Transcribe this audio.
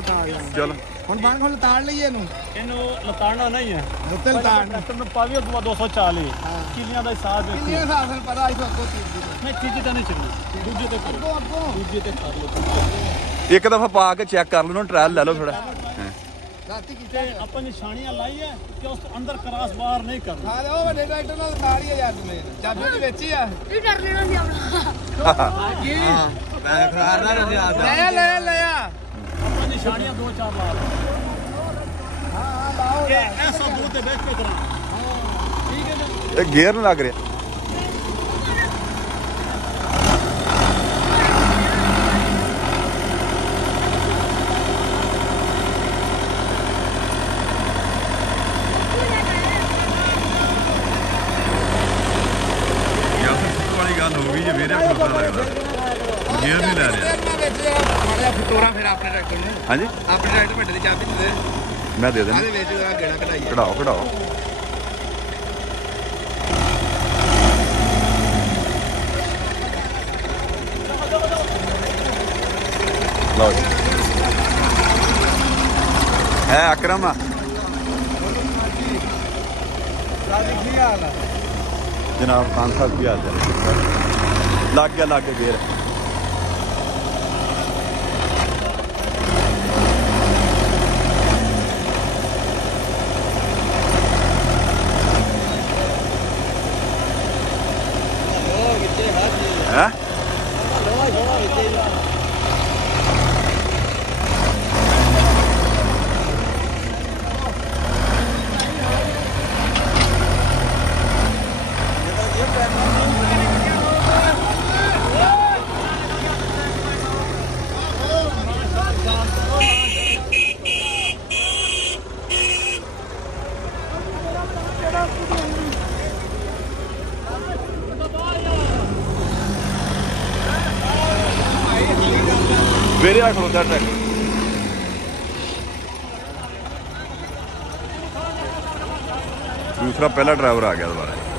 चलो ਹੁਣ ਬਣ ਹੁਣ ਲਤਾੜ ਲਈਏ ਇਹਨੂੰ ਲਤਾੜਨਾ ਨਹੀਂ ਹੈ ਉੱਤੇ ਲਤਾੜ ਨੂੰ ਪਾਵੀ ਉਹ 240 ਕਿੰਨੀਆਂ ਦਾ ਹਿਸਾਬ ਹੈ ਕਿੰਨੀਆਂ ਹਿਸਾਬ ਨਾਲ ਪਤਾ ਇਸ ਅੱਗੋਂ ਨਹੀਂ ਤੀਜੀ ਤਾਂ ਨਹੀਂ ਚੱਲਣੀ ਦੂਜੇ ਤੇ ਕਰੋ ਦੂਜੇ ਤੇ ਕਰ ਲਓ एक दफा पा के चेक कर लो ट्रायल ले लो थोड़ा ਰਾਤੀ ਤੇ ਆਪਾਂ ਨਿਸ਼ਾਨੀਆਂ ਲਾਈ ਹੈ ਕਿ ਉਸ ਅੰਦਰ ਕਰਾਸ ਬਾਹਰ ਨਹੀਂ ਕਰਨਾ ਹਾਂ ਉਹ ਵੱਡੇ ਟਰੈਕਟਰ ਨਾਲ ਲਤਾੜ ਹੀ ਯਾਰ ਨੇ ਚਾਬੀ ਦੀ ਵਿੱਚ ਹੀ ਆ ਇਹ ਕਰ ਲੈਣਾ ਸੀ ਆਪਣਾ ਮੈਂ ਖਰਾਰ ਨਾ ਰਿਹਾ ਲੈ ਆਪਾਂ ਨਿਸ਼ਾਨੀਆਂ 2-4 ਲਾ ਲਓ ਹਾਂ ਲਾਓ ਇਹ ਐਸਾ ਦੂਰ ਤੇ ਬੈਠ ਕੇ ਕਰਾਂ ਠੀਕ ਹੈ ਨਾ ये गियर नहीं लग रहा होगी जी मेरे पता लगता गियर नहीं लै रहा ਫਟੋਰਾ ਫਿਰ ਆਪਣੇ ਟਰੈਕਟਰ ਨੂੰ हाँ जी ਆਪਣੇ ਟਰੈਕਟਰ ਵੱਡੇ ਦੀ ਚਾਬੀ ਦੇ मैं दे देना ਇਹਦੇ ਵਿੱਚ ਉਹਦਾ ਗੇੜਾ ਕਢਾਈ कढ़ाओ कढ़ाओ लो जी है अकरम ਕੀ ਹਾਲ ਆ जनाब खान साहब की हाल चाल लग गया गेर है मेरे हाथ होता ट्रैक्टर दूसरा पहला ड्राइवर आ गया दोबारा